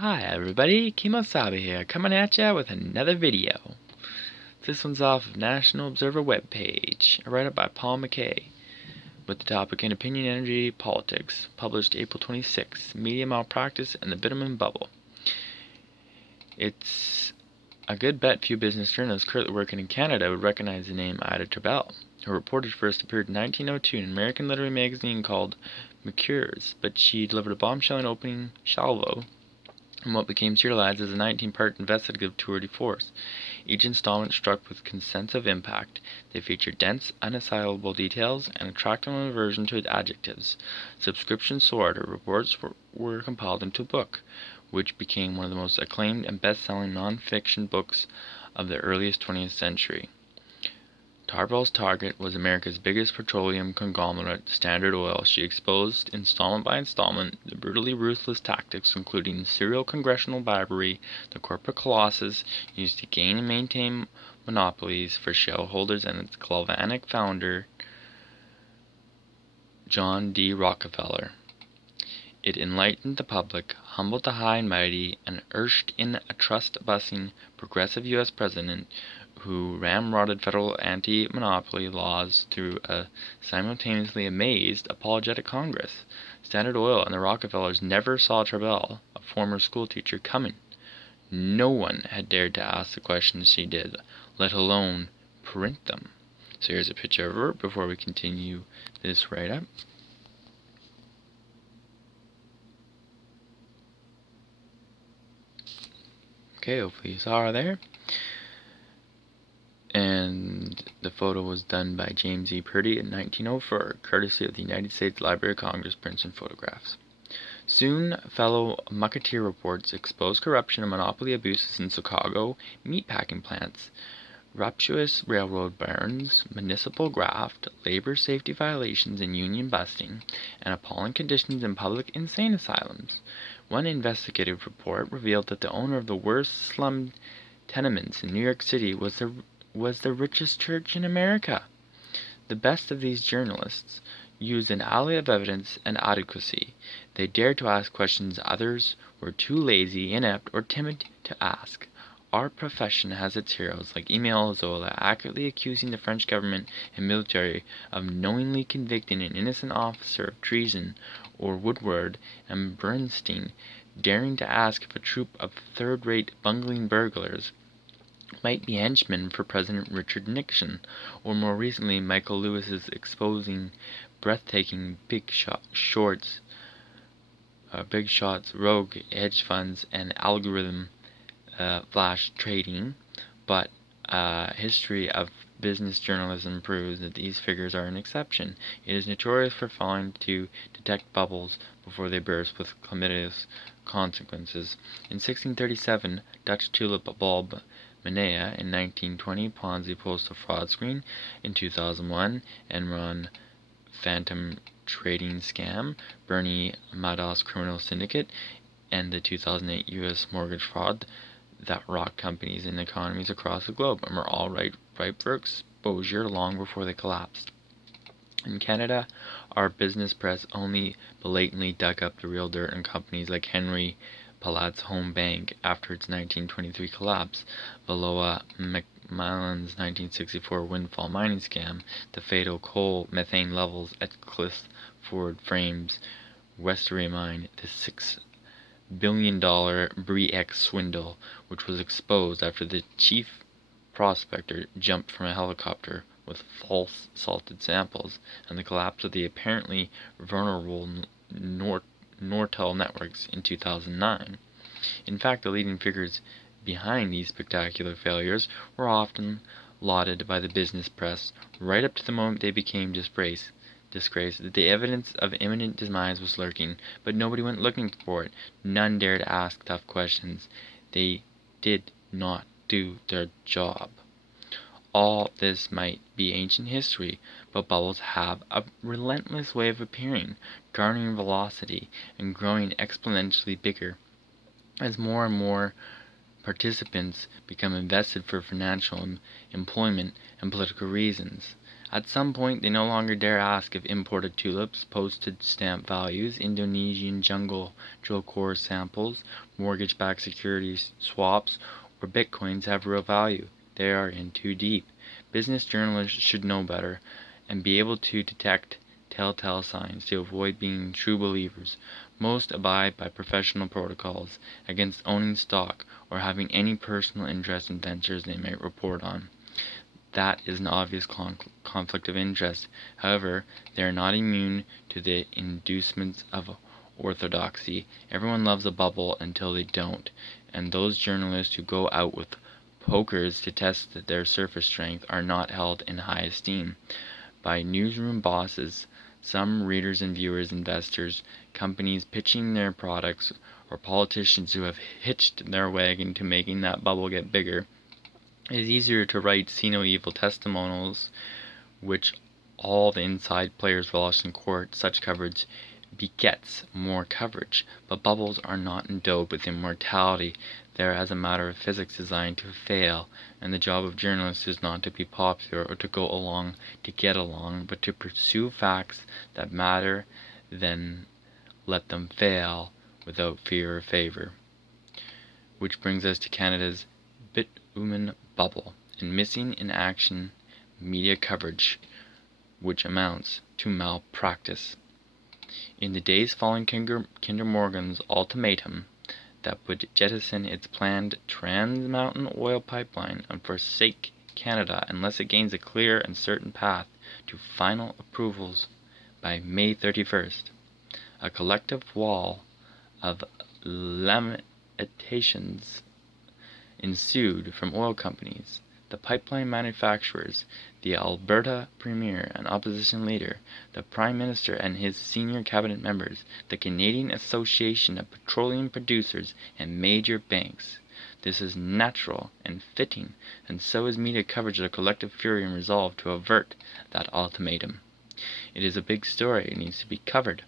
Hi everybody, Kemo Sabi here, coming at ya with another video. This one's off of National Observer webpage, a write-up by Paul McKay, with the topic in Opinion, Energy, Politics, published April 26, Media Malpractice and the Bitumen Bubble. It's a good bet few business journalists currently working in Canada would recognize the name Ida Tarbell. Her reportage first appeared in 1902 in an American literary magazine called McKay, but she delivered a bombshell opening salvo and what became serialized as a 19-part investigative tour de force. Each installment struck with consensual impact. They featured dense, unassailable details and attractive aversion to adjectives. Subscriptions soared. Her reports were compiled into a book, which became one of the most acclaimed and best-selling non-fiction books of the earliest 20th century. Tarbell's target was America's biggest petroleum conglomerate, Standard Oil. She exposed, installment by installment, the brutally ruthless tactics, including serial congressional bribery, the corporate colossus used to gain and maintain monopolies for shareholders, and its galvanic founder, John D. Rockefeller. It enlightened the public, humbled the high and mighty, and urged in a trust-busting, progressive U.S. president who ramrodded federal anti-monopoly laws through a simultaneously amazed, apologetic Congress. Standard Oil and the Rockefellers never saw Tarbell, a former schoolteacher, coming. No one had dared to ask the questions she did, let alone print them. So here's a picture of her before we continue this write-up. Okay, hopefully you saw her there. And the photo was done by James E. Purdy in 1904, courtesy of the United States Library of Congress Prints and Photographs. Soon, fellow Mucketeer reports exposed corruption and monopoly abuses in Chicago meatpacking plants, rapturous railroad barons, municipal graft, labor safety violations and union busting, and appalling conditions in public insane asylums. One investigative report revealed that the owner of the worst slum tenements in New York City was the richest church in America. The best of these journalists used an alley of evidence and adequacy. They dared to ask questions others were too lazy, inept, or timid to ask. Our profession has its heroes, like Emile Zola, accurately accusing the French government and military of knowingly convicting an innocent officer of treason, or Woodward and Bernstein daring to ask if a troop of third-rate bungling burglars might be henchmen for President Richard Nixon, or more recently Michael Lewis's exposing breathtaking big shots, rogue hedge funds, and algorithm flash trading. But history of business journalism proves that these figures are an exception. It is notorious for failing to detect bubbles before they burst with calamitous consequences. In 1637, Dutch tulip bulb Manea, in 1920, Ponzi postal fraud screen, in 2001, Enron phantom trading scam, Bernie Madoff's criminal syndicate, and the 2008 U.S. mortgage fraud that rocked companies and economies across the globe and were all ripe for exposure long before they collapsed. In Canada, our business press only blatantly dug up the real dirt on companies like Henry Pallad's Home Bank after its 1923 collapse, Valois Macmillan's 1964 windfall mining scam, the fatal coal methane levels at Clifford Frames Westory mine, the $6 billion Bre-X swindle, which was exposed after the chief prospector jumped from a helicopter with false salted samples, and the collapse of the apparently vulnerable Nortel networks in 2009. In fact, the leading figures behind these spectacular failures were often lauded by the business press right up to the moment they became disgraced. That the evidence of imminent demise was lurking, but nobody went looking for it. None dared ask tough questions. They did not do their job. All this might be ancient history, but bubbles have a relentless way of appearing, garnering velocity, and growing exponentially bigger as more and more participants become invested for financial, employment, and political reasons. At some point, they no longer dare ask if imported tulips, postage stamp values, Indonesian jungle drill core samples, mortgage-backed securities swaps, or bitcoins have real value. They are in too deep. Business journalists should know better and be able to detect telltale signs to avoid being true believers. Most abide by professional protocols against owning stock or having any personal interest in ventures they may report on. That is an obvious conflict of interest. However, they are not immune to the inducements of orthodoxy. Everyone loves a bubble until they don't, and those journalists who go out with pokers to test their surface strength are not held in high esteem by newsroom bosses, some readers and viewers, investors, companies pitching their products, or politicians who have hitched their wagon to making that bubble get bigger. It is easier to write see no evil testimonials, which all the inside players relish in court. Such coverage begets more coverage, but bubbles are not endowed with immortality. They are, as a matter of physics, designed to fail, and the job of journalists is not to be popular or to go along to get along, but to pursue facts that matter, then let them fail without fear or favor. Which brings us to Canada's Bitumen bubble and missing in action media coverage, which amounts to malpractice. In the days following Kinder Morgan's ultimatum that would jettison its planned Trans Mountain oil pipeline and forsake Canada unless it gains a clear and certain path to final approvals by May 31st, a collective wall of lamentations ensued from oil companies, the pipeline manufacturers, the Alberta Premier and Opposition Leader, the Prime Minister and his senior cabinet members, the Canadian Association of Petroleum Producers, and major banks. This is natural and fitting, and so is media coverage of collective fury and resolve to avert that ultimatum. It is a big story, it needs to be covered.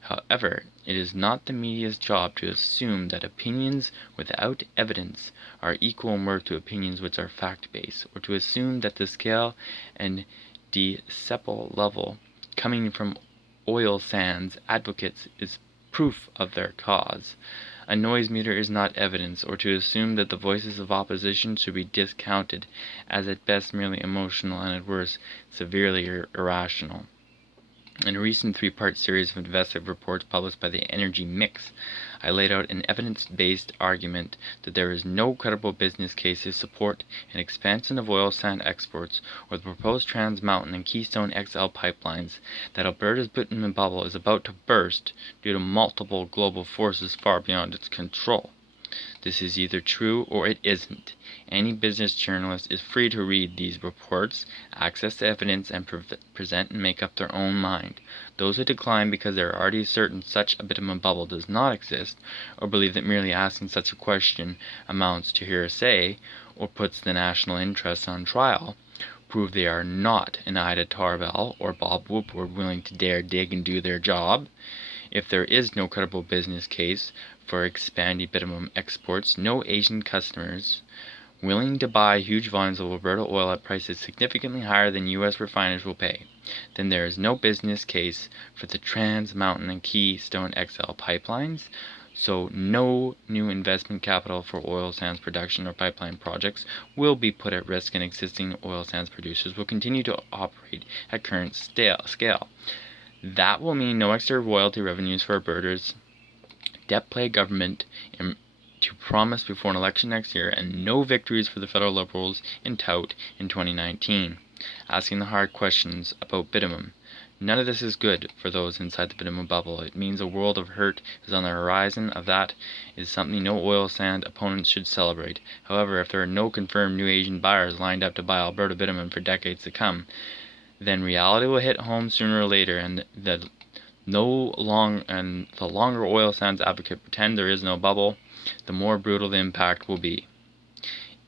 However, it is not the media's job to assume that opinions without evidence are equal in worth to opinions which are fact-based, or to assume that the scale and decibel level coming from oil sands advocates is proof of their cause. A noise meter is not evidence, or to assume that the voices of opposition should be discounted as at best merely emotional and at worst severely irrational. In a recent three-part series of investigative reports published by the Energy Mix, I laid out an evidence-based argument that there is no credible business case to support an expansion of oil sand exports or the proposed Trans Mountain and Keystone XL pipelines, that Alberta's bitumen bubble is about to burst due to multiple global forces far beyond its control. This is either true or it isn't. Any business journalist is free to read these reports, access the evidence, and present and make up their own mind. Those who decline because they are already certain such a bitumen bubble does not exist, or believe that merely asking such a question amounts to hearsay, or puts the national interest on trial, prove they are not an Ida Tarbell or Bob Woodward willing to dare dig and do their job. If there is no credible business case for expanding bitumen exports, no Asian customers willing to buy huge volumes of Alberta oil at prices significantly higher than U.S. refiners will pay, then there is no business case for the Trans Mountain and Keystone XL pipelines, so no new investment capital for oil sands production or pipeline projects will be put at risk, and existing oil sands producers will continue to operate at current scale. That will mean no extra royalty revenues for Alberta's debt-plagued government to promise before an election next year, and no victories for the federal Liberals in tout in 2019, asking the hard questions about bitumen. None of this is good for those inside the bitumen bubble. It means a world of hurt is on the horizon. Of that is something no oil sand opponents should celebrate. However, if there are no confirmed new Asian buyers lined up to buy Alberta bitumen for decades to come, then reality will hit home sooner or later, and the longer oil sands advocate pretend there is no bubble, the more brutal the impact will be.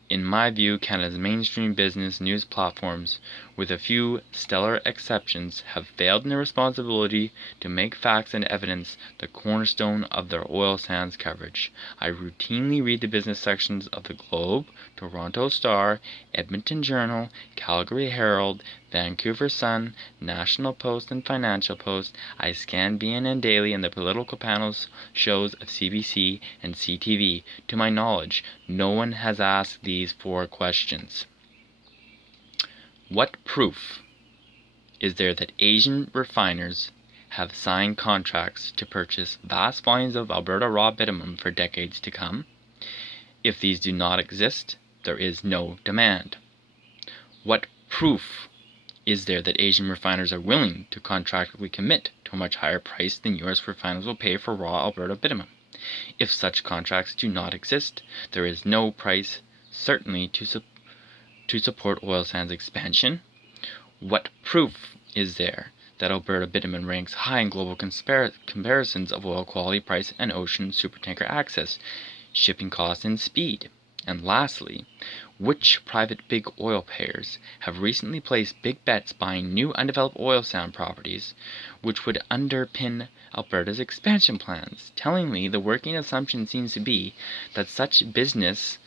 In my view, Canada's mainstream business news platforms, with a few stellar exceptions, have failed in their responsibility to make facts and evidence the cornerstone of their oil sands coverage. I routinely read the business sections of the Globe, Toronto Star, Edmonton Journal, Calgary Herald, Vancouver Sun, National Post, and Financial Post. I scan BNN Daily and the political panels shows of CBC and CTV. To my knowledge, no one has asked these 4 questions. What proof is there that Asian refiners have signed contracts to purchase vast volumes of Alberta raw bitumen for decades to come? If these do not exist, there is no demand. What proof is there that Asian refiners are willing to contractually commit to a much higher price than U.S. refiners will pay for raw Alberta bitumen? If such contracts do not exist, there is no price certainly to support oil sands expansion. What proof is there that Alberta bitumen ranks high in global comparisons of oil quality, price, and ocean supertanker access, shipping costs, and speed? And lastly, which private big oil players have recently placed big bets buying new undeveloped oil sand properties, which would underpin Alberta's expansion plans? Tellingly, the working assumption seems to be that such businesses'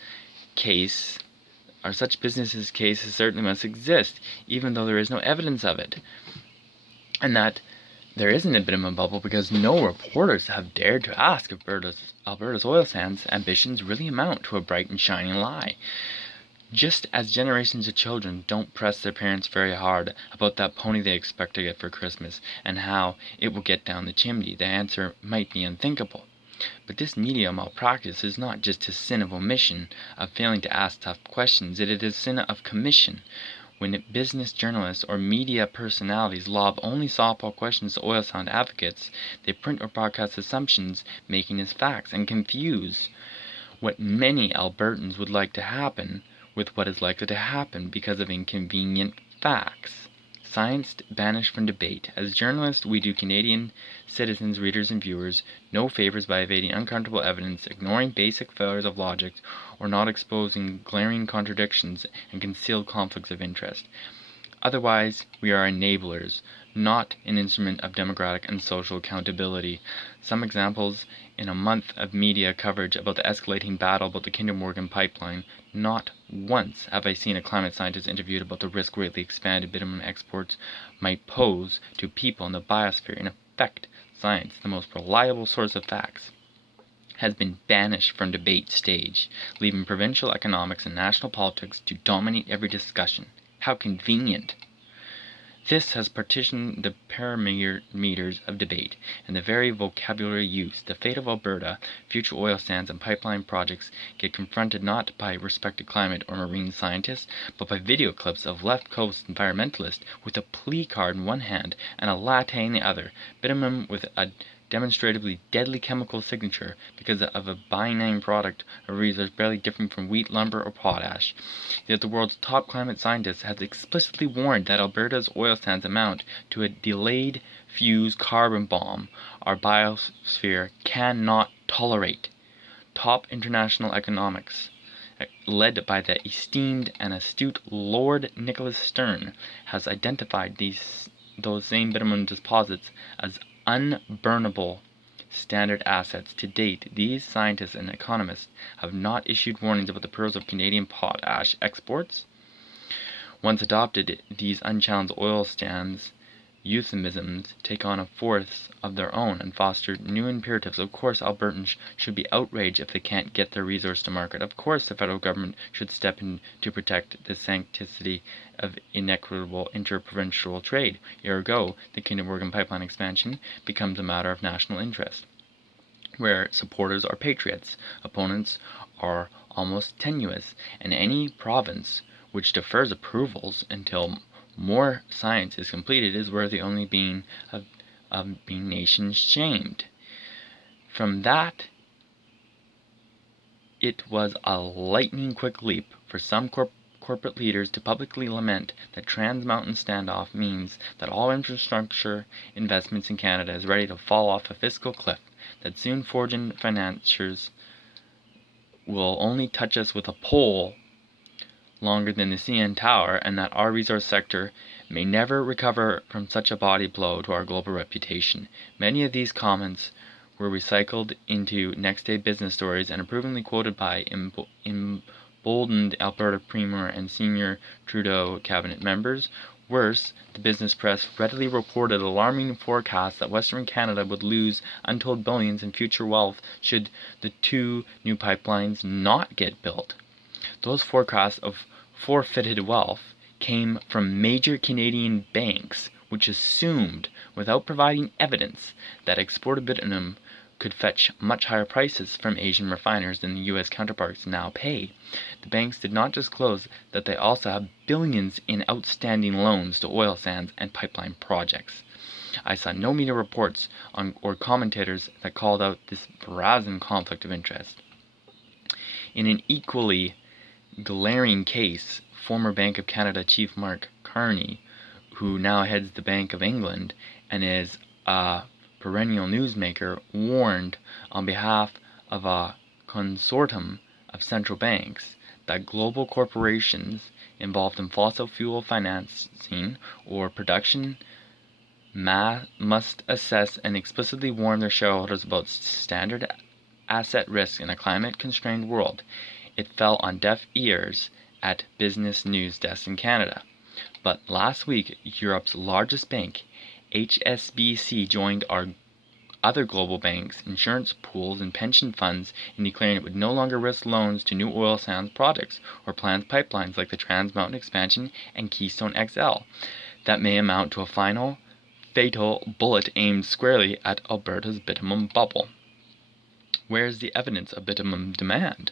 cases certainly must exist, even though there is no evidence of it, and that there isn't a bitumen bubble because no reporters have dared to ask if Alberta's oil sands ambitions really amount to a bright and shining lie. Just as generations of children don't press their parents very hard about that pony they expect to get for Christmas and how it will get down the chimney, the answer might be unthinkable. But this media malpractice is not just a sin of omission, of failing to ask tough questions. It is a sin of commission. When business journalists or media personalities lob only softball questions to oil sand advocates, they print or broadcast assumptions making as facts and confuse what many Albertans would like to happen with what is likely to happen because of inconvenient facts. Science banished from debate. As journalists, we do Canadian citizens, readers, and viewers no favors by evading uncomfortable evidence, ignoring basic failures of logic, or not exposing glaring contradictions and concealed conflicts of interest. Otherwise, we are enablers, not an instrument of democratic and social accountability. Some examples: in a month of media coverage about the escalating battle about the Kinder Morgan pipeline, not once have I seen a climate scientist interviewed about the risk greatly expanded bitumen exports might pose to people in the biosphere. In effect, science, the most reliable source of facts, has been banished from debate stage, leaving provincial economics and national politics to dominate every discussion. How convenient! This has partitioned the parameters of debate and the very vocabulary used. The fate of Alberta, future oil sands, and pipeline projects get confronted not by respected climate or marine scientists, but by video clips of left coast environmentalists with a plea card in one hand and a latte in the other, bitumen with a demonstratively deadly chemical signature because of a benign product of resource barely different from wheat, lumber, or potash. Yet the world's top climate scientist has explicitly warned that Alberta's oil sands amount to a delayed fuse carbon bomb our biosphere cannot tolerate. Top international economics, led by the esteemed and astute Lord Nicholas Stern, has identified those same bitumen deposits as unburnable standard assets. To date, these scientists and economists have not issued warnings about the perils of Canadian potash exports. Once adopted, these unchallenged oil sands euphemisms take on a force of their own and foster new imperatives. Of course, Albertans should be outraged if they can't get their resource to market. Of course, the federal government should step in to protect the sanctity of inequitable interprovincial trade. Ergo, the Kinder Morgan pipeline expansion becomes a matter of national interest, where supporters are patriots, opponents are almost tenuous, and any province which defers approvals until more science is completed is worthy only of being nation shamed. From that, it was a lightning quick leap for some corporate leaders to publicly lament that Trans Mountain standoff means that all infrastructure investments in Canada is ready to fall off a fiscal cliff, that soon fortune financiers will only touch us with a pole longer than the CN Tower, and that our resource sector may never recover from such a body blow to our global reputation. Many of these comments were recycled into next day business stories and approvingly quoted by emboldened Alberta Premier and senior Trudeau cabinet members. Worse, the business press readily reported alarming forecasts that Western Canada would lose untold billions in future wealth should the 2 new pipelines not get built. Those forecasts of forfeited wealth came from major Canadian banks, which assumed, without providing evidence, that exported bitumen could fetch much higher prices from Asian refiners than the U.S. counterparts now pay. The banks did not disclose that they also have billions in outstanding loans to oil sands and pipeline projects. I saw no media reports or commentators that called out this brazen conflict of interest. In an equally glaring case, former Bank of Canada Chief Mark Carney, who now heads the Bank of England and is a perennial newsmaker, warned on behalf of a consortium of central banks that global corporations involved in fossil fuel financing or production must assess and explicitly warn their shareholders about standard asset risk in a climate-constrained world. It fell on deaf ears at business news desks in Canada. But last week, Europe's largest bank, HSBC, joined our other global banks, insurance pools, and pension funds in declaring it would no longer risk loans to new oil sands projects or planned pipelines like the Trans Mountain Expansion and Keystone XL. That may amount to a final, fatal bullet aimed squarely at Alberta's bitumen bubble. Where is the evidence of bitumen demand?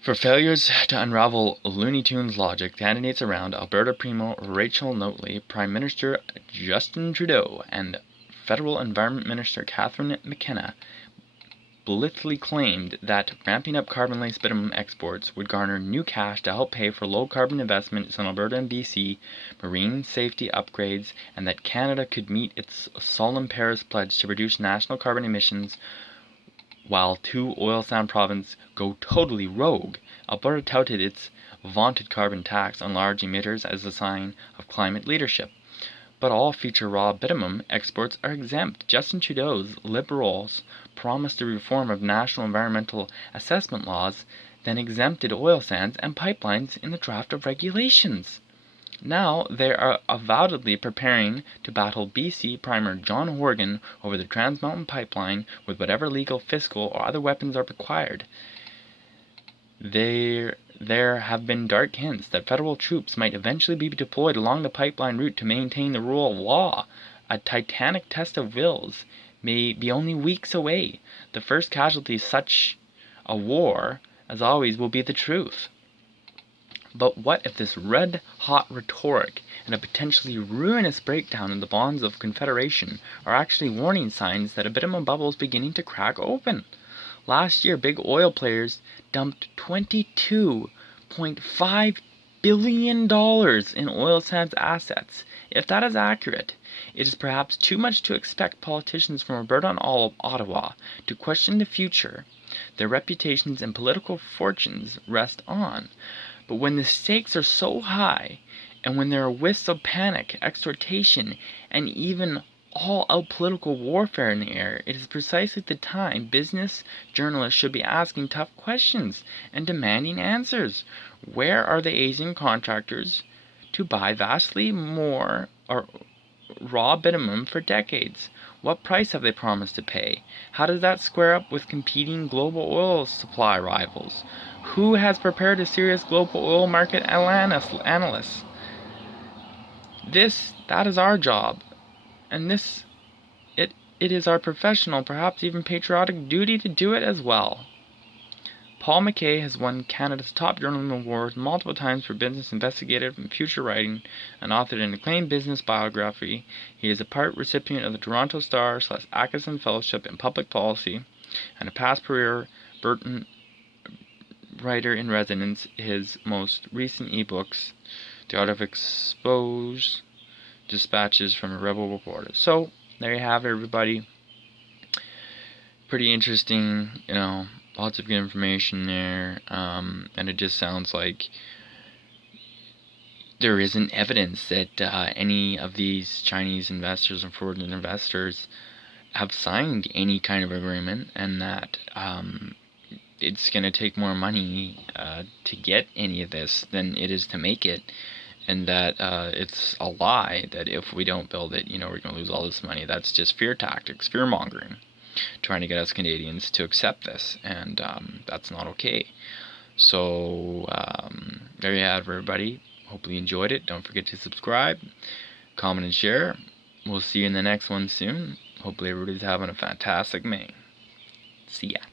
For failures to unravel Looney Tunes logic, candidates around Alberta Premier Rachel Notley, Prime Minister Justin Trudeau, and Federal Environment Minister Catherine McKenna blithely claimed that ramping up carbon-laced bitumen exports would garner new cash to help pay for low-carbon investments in Alberta and BC, marine safety upgrades, and that Canada could meet its solemn Paris pledge to reduce national carbon emissions while 2 oil sand provinces go totally rogue. Alberta touted its vaunted carbon tax on large emitters as a sign of climate leadership. But all future raw bitumen exports are exempt. Justin Trudeau's Liberals promised a reform of national environmental assessment laws, then exempted oil sands and pipelines in the draft of regulations. Now they are avowedly preparing to battle BC Premier John Horgan over the Trans Mountain Pipeline with whatever legal, fiscal, or other weapons are required. There have been dark hints that federal troops might eventually be deployed along the pipeline route to maintain the rule of law. A titanic test of wills may be only weeks away. The first casualty of such a war, as always, will be the truth. But what if this red-hot rhetoric and a potentially ruinous breakdown in the bonds of confederation are actually warning signs that a bitumen bubble is beginning to crack open? Last year, big oil players dumped $22.5 billion in oil sands assets. If that is accurate, it is perhaps too much to expect politicians from Alberta and Ottawa to question the future their reputations and political fortunes rest on. But when the stakes are so high, and when there are wisps of panic, exhortation, and even all-out political warfare in the air, it is precisely the time business journalists should be asking tough questions and demanding answers. Where are the Asian contractors to buy vastly more raw bitumen for decades? What price have they promised to pay? How does that square up with competing global oil supply rivals? Who has prepared a serious global oil market analyst? That is our job. And it is our professional, perhaps even patriotic duty to do it as well. Paul McKay has won Canada's top journalism award multiple times for business investigative and future writing, and authored an acclaimed business biography. He is a part recipient of the Toronto Star/Atkinson Fellowship in Public Policy, and a past career Burton writer in residence. His most recent ebooks, The Art of Expose, Dispatches from a Rebel Reporter. So, there you have it, everybody. Pretty interesting, lots of good information there, and it just sounds like there isn't evidence that any of these Chinese investors and foreign investors have signed any kind of agreement, and that it's going to take more money to get any of this than it is to make it. and that it's a lie that if we don't build it, we're going to lose all this money. That's just fear tactics, fear mongering, trying to get us Canadians to accept this, and that's not okay. So there you have it, everybody. Hopefully you enjoyed it. Don't forget to subscribe, comment, and share. We'll see you in the next one soon. Hopefully everybody's having a fantastic May. See ya.